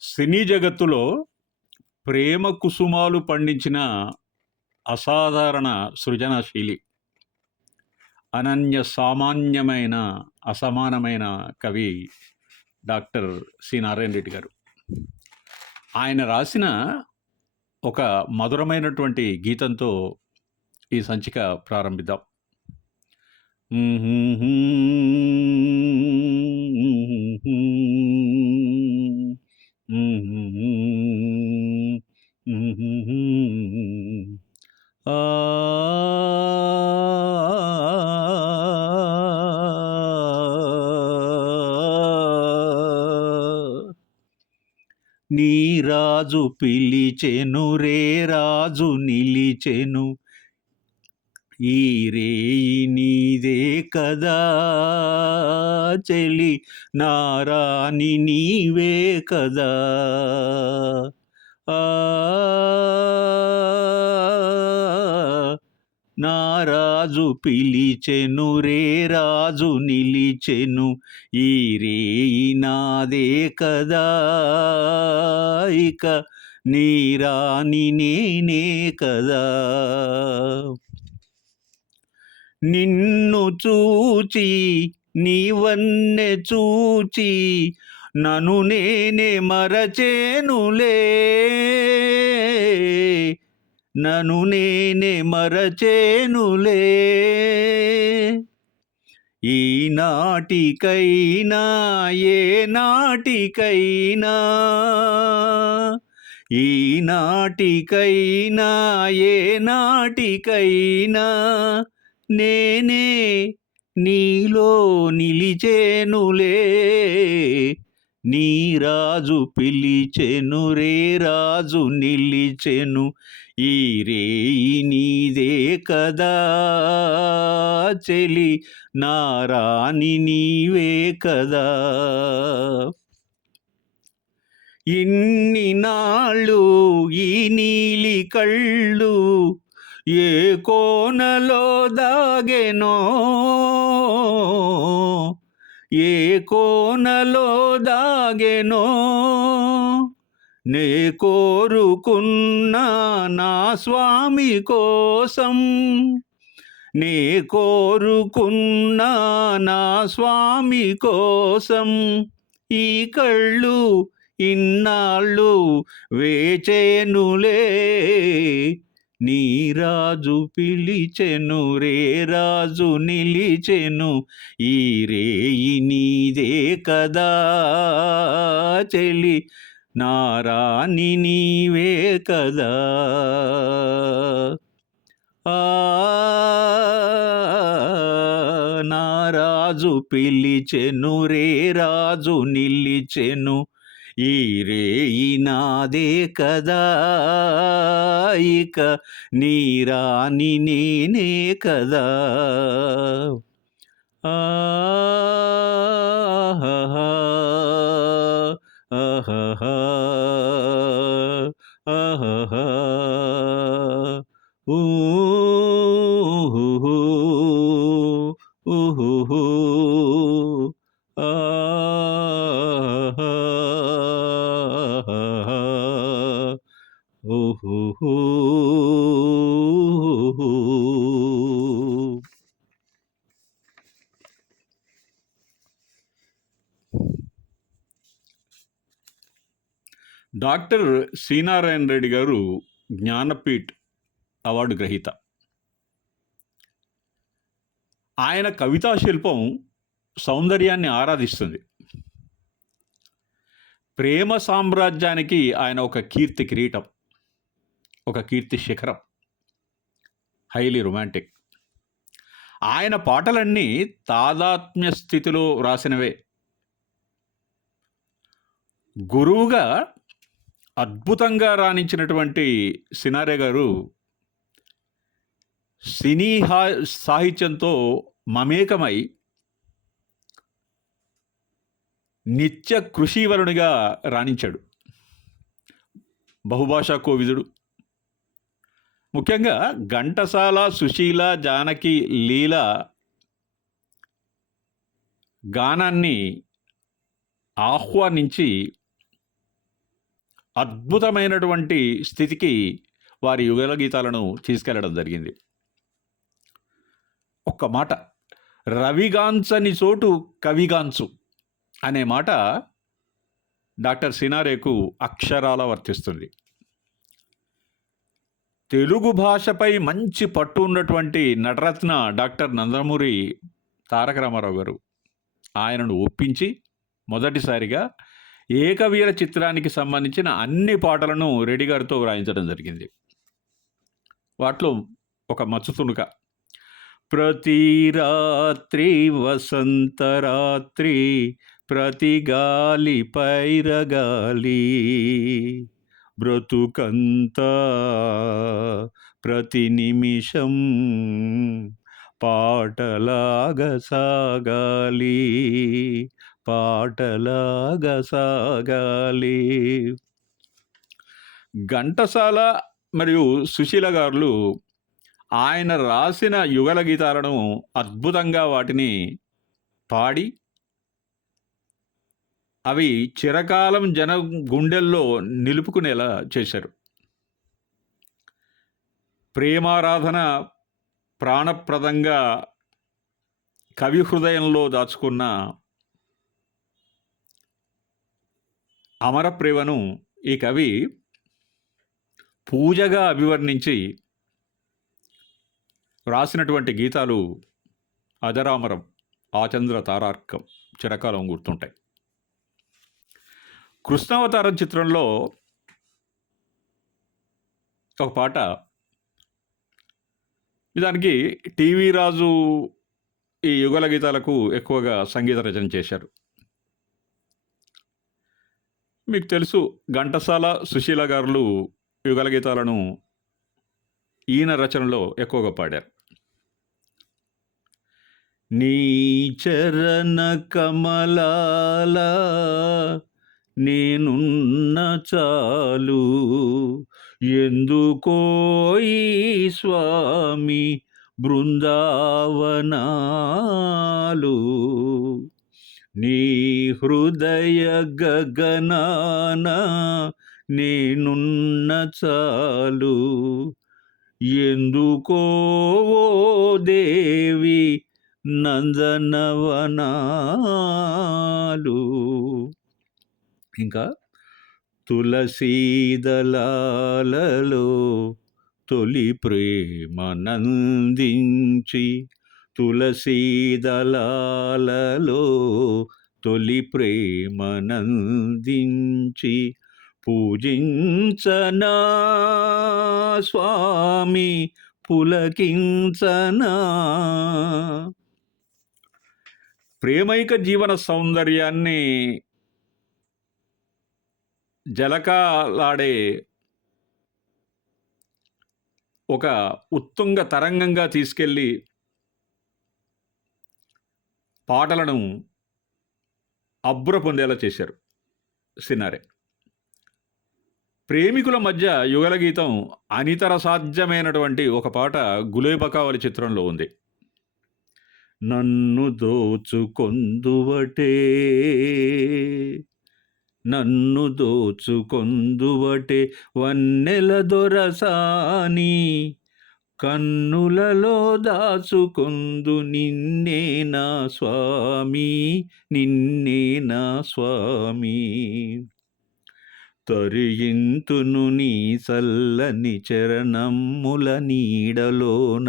సినీ జగత్తులో ప్రేమ కుసుమాలు పండించిన అసాధారణ సృజనశీలి. అనన్య సామాన్యమైన, అసమానమైన కవి డాక్టర్ సి. నారాయణ రెడ్డి గారు. ఆయన రాసిన ఒక మధురమైనటువంటి గీతంతో ఈ సంచిక ప్రారంభిద్దాం. ఆ నీ రాజు పిలిచెను రే రాజు నిలిచెను ఈ రేయి నీదే కదా చెలి నారాణి నీవే కదా. ఆ నా రాజు పిలిచెను రే రాజు నిలిచెను ఈ రేయి నాదే కదా. ఇక నీరాణి నేనే కదా. నిన్ను చూచి నీవన్నె చూచి నను నేనే మరచేనులే. నను నేనే మరచేనులే. ఈ నాటికైనా ఏ నాటికైనా ఈ నాటికైనా ఏ నాటికైనా నేనే నీలో నిలిచేనులే. నీ రాజు పిలిచెను రే రాజు నిలిచెను. ఈ రేయి నీదే కదా చెలి. నారాణి నీవే కదా. ఇన్ని నాళ్ళు ఈ నీలి కళ్ళు ఏ కోనలో దాగెనో? ఏ కోనలో దాగెనో? నే కోరుకున్న నా స్వామి కోసం నే కోరుకున్నా నా స్వామి కోసం ఈ కళ్ళు ఇన్నాళ్ళు వేచేనులే. నీ రాజు పిలిచెను రే రాజు నిలిచెను ఈ రేయి నీదే కదా చెలి నారాణి నీవే కదా. ఆ నా రాజు పిలిచెను రే రాజు నిలిచెను ఈ రేయి నాదే కదా ఇక నీ రాణి నేనే కదా ఆహా ఆహా ఆహా ఊహు ఊహు ఆహా డాక్టర్ శ్రీనారాయణ రెడ్డి గారు జ్ఞానపీఠ్ అవార్డు గ్రహీత. ఆయన కవితా శిల్పం సౌందర్యాన్ని ఆరాధిస్తుంది. ప్రేమ సామ్రాజ్యానికి ఆయన ఒక కీర్తి కిరీటం ఒక కీర్తి శిఖరం. Highly romantic. ఆయన పాటలన్నీ తాదాత్మ్య స్థితిలో వ్రాసినవే గురువుగా అద్భుతంగా రాణించినటువంటి సినారే గారు సినీ హా- సాహిత్యంతో మమేకమై నిత్య కృషివరునిగా రాణించాడు. బహుభాషా కోవిదుడు. ముఖ్యంగా ఘంటసాల సుశీల జానకి లీల గానాన్ని ఆహ్వానించి అద్భుతమైనటువంటి స్థితికి వారి యుగల గీతాలను తీసుకెళ్ళడం జరిగింది. ఒక్క మాట రవిగాంచని చోటు కవిగాంచు అనే మాట డాక్టర్ సినారేకు అక్షరాల వర్తిస్తుంది. తెలుగు భాషపై మంచి పట్టు ఉన్నటువంటి నటరత్న డాక్టర్ నందమూరి తారక రామారావు గారు ఆయనను ఒప్పించి మొదటిసారిగా ఏకవీర చిత్రానికి సంబంధించిన అన్ని పాటలను రెడ్డి గారితో వ్రాయించడం జరిగింది. వాటిలో ఒక మచ్చుతునుక ప్రతి రాత్రి వసంత రాత్రి ప్రతి గాలి పైరగాలి. బ్రతుకంతా ప్రతి నిమిషం పాటలాగా సాగాలి. పాటలాగా సాగాలి. ఘంటసాల మరియు సుశీల గారులు ఆయన రాసిన యుగల గీతాలను అద్భుతంగా వాటిని పాడి అవి చిరకాలం జన గుండెల్లో నిలుపుకునేలా చేశారు. ప్రేమారాధన ప్రాణప్రదంగా కవి హృదయంలో దాచుకున్న అమర ప్రేమను ఈ కవి పూజగా అభివర్ణించి రాసినటువంటి గీతాలు అదరామరం ఆచంద్ర తారార్కం చిరకాలం గుర్తుంటాయి. కృష్ణావతారం చిత్రంలో ఒక పాట నిజానికి టీవీ రాజు ఈ యుగల గీతాలకు ఎక్కువగా సంగీత రచన చేశారు. మీకు తెలుసు ఘంటసాల సుశీల గారులు యుగల గీతాలను ఈయన రచనలో ఎక్కువగా పాడారు. నీ చరణ కమలాల నేనున్న చాలు ఎందుకో స్వామి బృందావనాలు నీ హృదయ గగనాన నేనున్న చాలు. ఎందుకో దేవి నందనవనాలు. ఇంకా తులసీదలాలలో తొలి ప్రేమ నందించి తులసీదళాలలో తొలి ప్రేమనందించి పూజించనా స్వామి పులకించనా? ప్రేమైక జీవన సౌందర్యాన్ని జలకాలాడే ఒక ఉత్తుంగ తరంగంగా తీసుకెళ్ళి పాటలను అబ్బుర పొందేలా చేశారు సినారే. ప్రేమికుల మధ్య యుగల గీతం అనితర సాధ్యమైనటువంటి ఒక పాట గులేబకావళి చిత్రంలో ఉంది. నన్ను దోచుకొందువటే నన్ను దోచుకొందువటే వన్నెల దొరసాని కన్నులలో దాచుకొందు నిన్నే నా స్వామి నిన్నే నా స్వామి. తరియింతును నీ చల్లని చరణముల నీడలోన.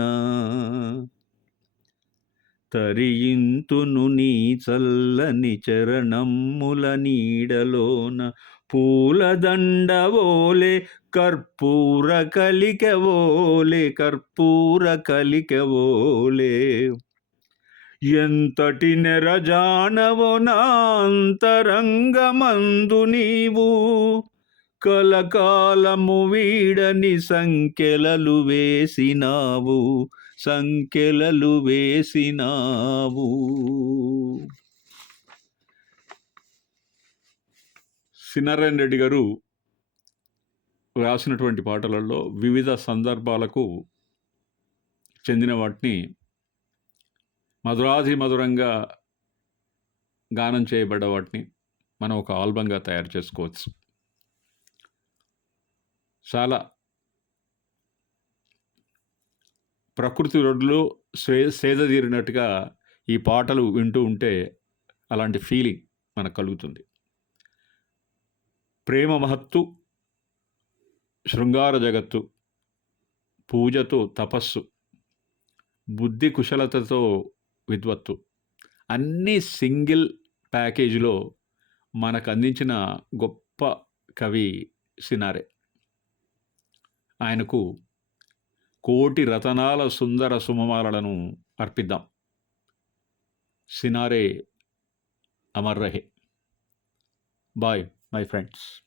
తరియింతును నీ చల్లని చరణముల నీడలోన. పూలదండవోలే కర్పూర కలికవోలే కర్పూర కలికవోలే. ఎంతటి నెరజానవో నాంతరంగమందు నీవు కలకాలము వీడని సంఖ్యలలు వేసినావు సంఖ్యలలు వేసినావు. సినారాయణ రెడ్డి గారు రాసినటువంటి పాటలలో వివిధ సందర్భాలకు చెందిన వాటిని మధురాధి మధురంగా గానం చేయబడ్డ వాటిని మనం ఒక ఆల్బంగా తయారు చేసుకోవచ్చు చాలా ప్రకృతి ఒడిలో స్వే సేద తీరినట్టుగా ఈ పాటలు వింటూ ఉంటే అలాంటి ఫీలింగ్ మనకు కలుగుతుంది. ప్రేమ మహత్తు, శృంగార జగత్తు, పూజతో తపస్సు, బుద్ధి కుశలతతో విద్వత్తు అన్నీ సింగిల్ ప్యాకేజీలో మనకు అందించిన గొప్ప కవి సినారే ఆయనకు కోటి రతనాల సుందర సుమమాలలను అర్పిద్దాం. సినారే అమర్ రహే. Bye my friends.